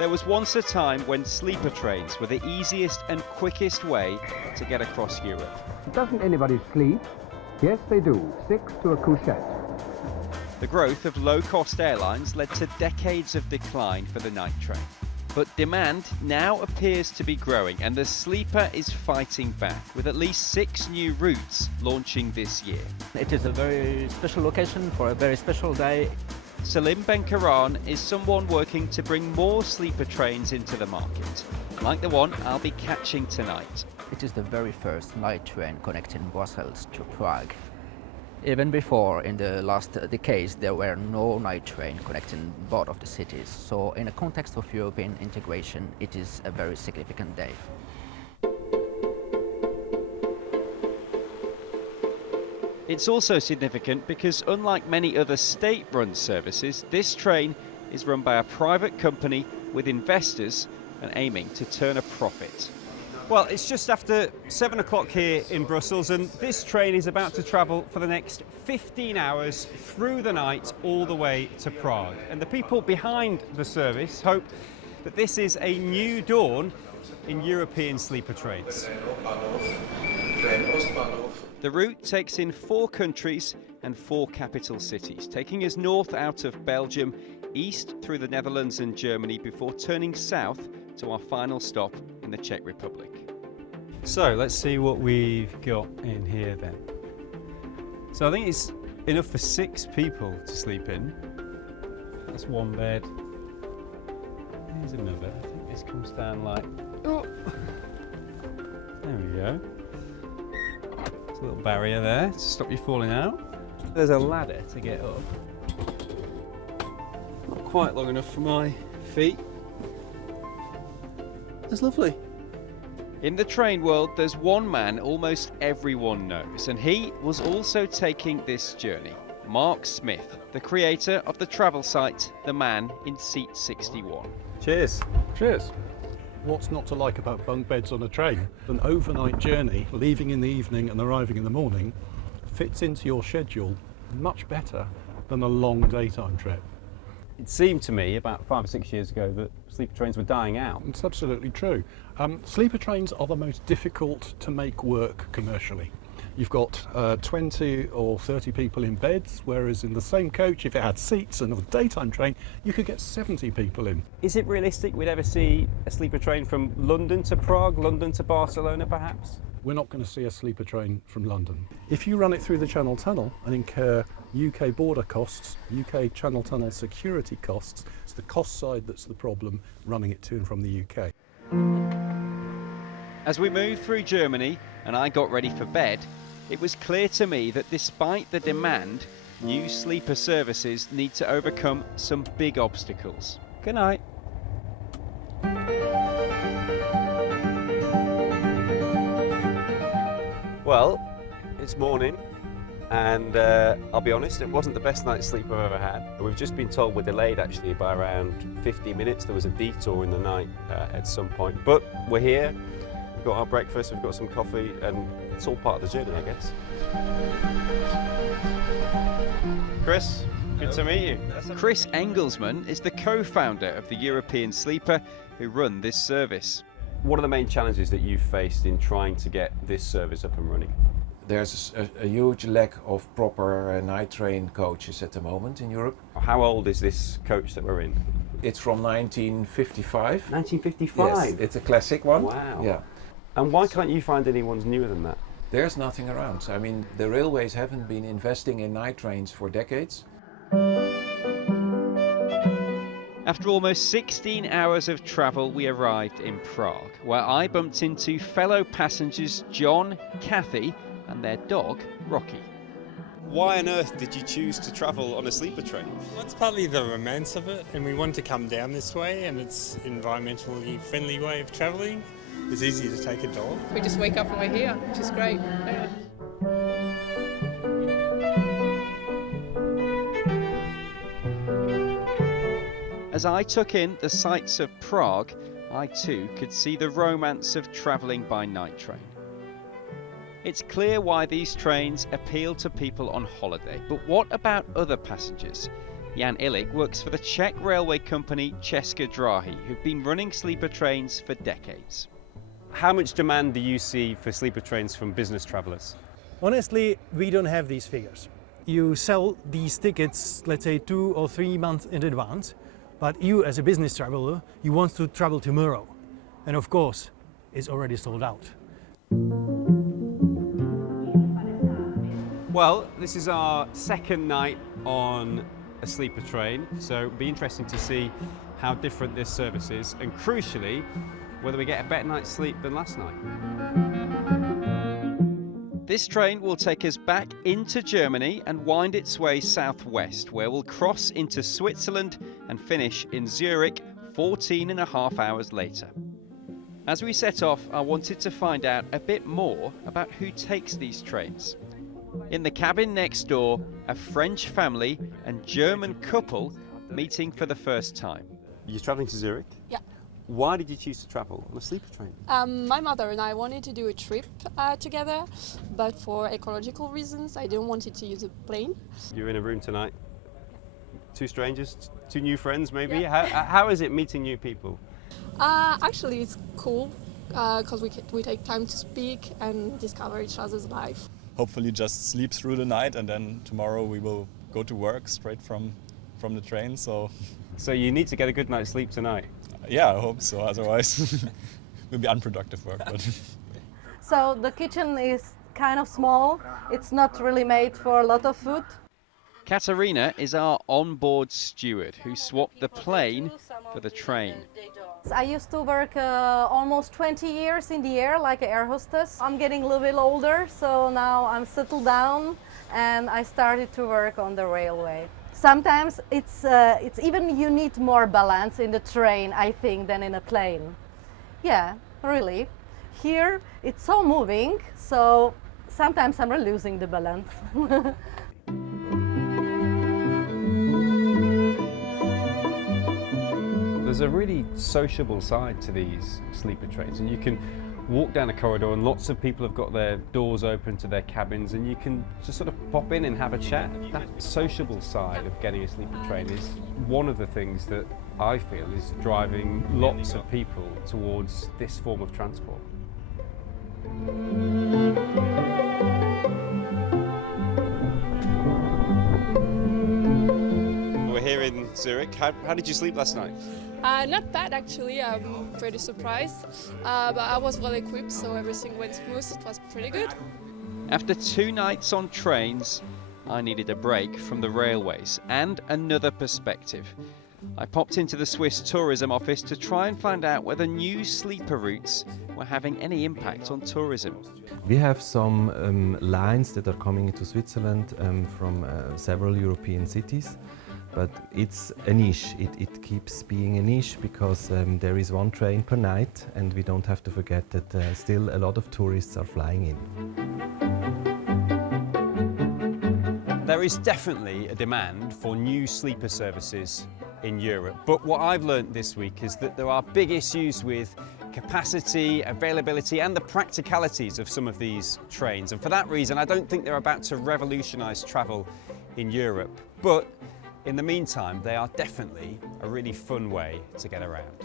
There was once a time when sleeper trains were the easiest and quickest way to get across Europe. Doesn't anybody sleep? Yes, they do. 6 to a couchette. The growth of low-cost airlines led to decades of decline for the night train. But demand now appears to be growing, and the sleeper is fighting back, with at least 6 new routes launching this year. It is a very special location for a very special day. Salim Ben-Karan is someone working to bring more sleeper trains into the market, like the one I'll be catching tonight. It is the very first night train connecting Brussels to Prague. Even before, in the last decades, there were no night train connecting both of the cities. So in the context of European integration, it is a very significant day. It's also significant because, unlike many other state-run services, this train is run by a private company with investors and aiming to turn a profit. Well, it's just after 7 o'clock here in Brussels, and this train is about to travel for the next 15 hours through the night all the way to Prague. And the people behind the service hope that this is a new dawn in European sleeper trains. The route takes in 4 countries and 4 capital cities, taking us north out of Belgium, east through the Netherlands and Germany, before turning south to our final stop in the Czech Republic. So let's see what we've got in here then. So I think it's enough for 6 people to sleep in. That's one bed. Here's another. I think this comes down like... Oh. There we go. There's a little barrier there to stop you falling out. There's a ladder to get up. Not quite long enough for my feet. That's lovely. In the train world, there's one man almost everyone knows, and he was also taking this journey. Mark Smith, the creator of the travel site The Man in Seat 61. Cheers. Cheers. What's not to like about bunk beds on a train? An overnight journey, leaving in the evening and arriving in the morning, fits into your schedule much better than a long daytime trip. It seemed to me about 5 or 6 years ago that sleeper trains were dying out. It's absolutely true. Sleeper trains are the most difficult to make work commercially. You've got 20 or 30 people in beds, whereas in the same coach, if it had seats and a daytime train, you could get 70 people in. Is it realistic we'd ever see a sleeper train from London to Prague, London to Barcelona perhaps? We're not going to see a sleeper train from London. If you run it through the Channel Tunnel and incur UK border costs, UK Channel Tunnel security costs, it's the cost side that's the problem, running it to and from the UK. As we moved through Germany and I got ready for bed, it was clear to me that despite the demand, new sleeper services need to overcome some big obstacles. Good night. Well, it's morning, and I'll be honest, it wasn't the best night's sleep I've ever had. We've just been told we're delayed actually by around 50 minutes. There was a detour in the night at some point, but we're here. We've got our breakfast, we've got some coffee, and it's all part of the journey, I guess. Chris, good to meet you. Chris Engelsman is the co-founder of the European Sleeper who run this service. What are the main challenges that you've faced in trying to get this service up and running? There's a huge lack of proper night train coaches at the moment in Europe. How old is this coach that we're in? It's from 1955. 1955? Yes, it's a classic one. Wow. Yeah. And why can't you find any ones newer than that? There's nothing around. I mean, the railways haven't been investing in night trains for decades. After almost 16 hours of travel, we arrived in Prague, where I bumped into fellow passengers John, Kathy, and their dog, Rocky. Why on earth did you choose to travel on a sleeper train? Well, it's partly the romance of it, and we wanted to come down this way, and it's an environmentally friendly way of travelling. It's easy to take a dog. We just wake up and we're here, which is great. Yeah. As I took in the sights of Prague, I too could see the romance of travelling by night train. It's clear why these trains appeal to people on holiday, but what about other passengers? Jan Illich works for the Czech railway company České dráhy, who've been running sleeper trains for decades. How much demand do you see for sleeper trains from business travellers? Honestly, we don't have these figures. You sell these tickets, let's say 2 or 3 months in advance, but you as a business traveler, you want to travel tomorrow. And of course, it's already sold out. Well, this is our second night on a sleeper train, so it'll be interesting to see how different this service is, and crucially, whether we get a better night's sleep than last night. This train will take us back into Germany and wind its way southwest, where we'll cross into Switzerland and finish in Zurich 14.5 hours later. As we set off, I wanted to find out a bit more about who takes these trains. In the cabin next door, a French family and German couple meeting for the first time. You're travelling to Zurich? Yeah. Why did you choose to travel on a sleeper train? My mother and I wanted to do a trip together, but for ecological reasons, I didn't want to use a plane. You're in a room tonight. 2 strangers, 2 new friends maybe? Yeah. How is it meeting new people? Actually, it's cool because we take time to speak and discover each other's life. Hopefully just sleep through the night, and then tomorrow we will go to work straight from the train. So you need to get a good night's sleep tonight. Yeah, I hope so, otherwise it will be unproductive work. But So the kitchen is kind of small, it's not really made for a lot of food. Katarina is our onboard steward who swapped the plane for the train. I used to work almost 20 years in the air like an air hostess. I'm getting a little bit older, so now I'm settled down and I started to work on the railway. Sometimes it's even you need more balance in the train, I think, than in a plane. Yeah, really. Here it's so moving, so sometimes I'm really losing the balance. There's a really sociable side to these sleeper trains, and you can walk down a corridor and lots of people have got their doors open to their cabins, and you can just sort of pop in and have a chat. That sociable side of getting a sleeper train is one of the things that I feel is driving lots of people towards this form of transport. We're here in Zurich. How did you sleep last night? Not bad actually, I'm pretty surprised, but I was well equipped, so everything went smooth, it was pretty good. After 2 nights on trains, I needed a break from the railways and another perspective. I popped into the Swiss tourism office to try and find out whether new sleeper routes were having any impact on tourism. We have some lines that are coming into Switzerland from several European cities. But it's a niche, it keeps being a niche because there is 1 train per night, and we don't have to forget that still a lot of tourists are flying in. There is definitely a demand for new sleeper services in Europe, but what I've learnt this week is that there are big issues with capacity, availability and the practicalities of some of these trains, and for that reason I don't think they're about to revolutionise travel in Europe. But in the meantime, they are definitely a really fun way to get around.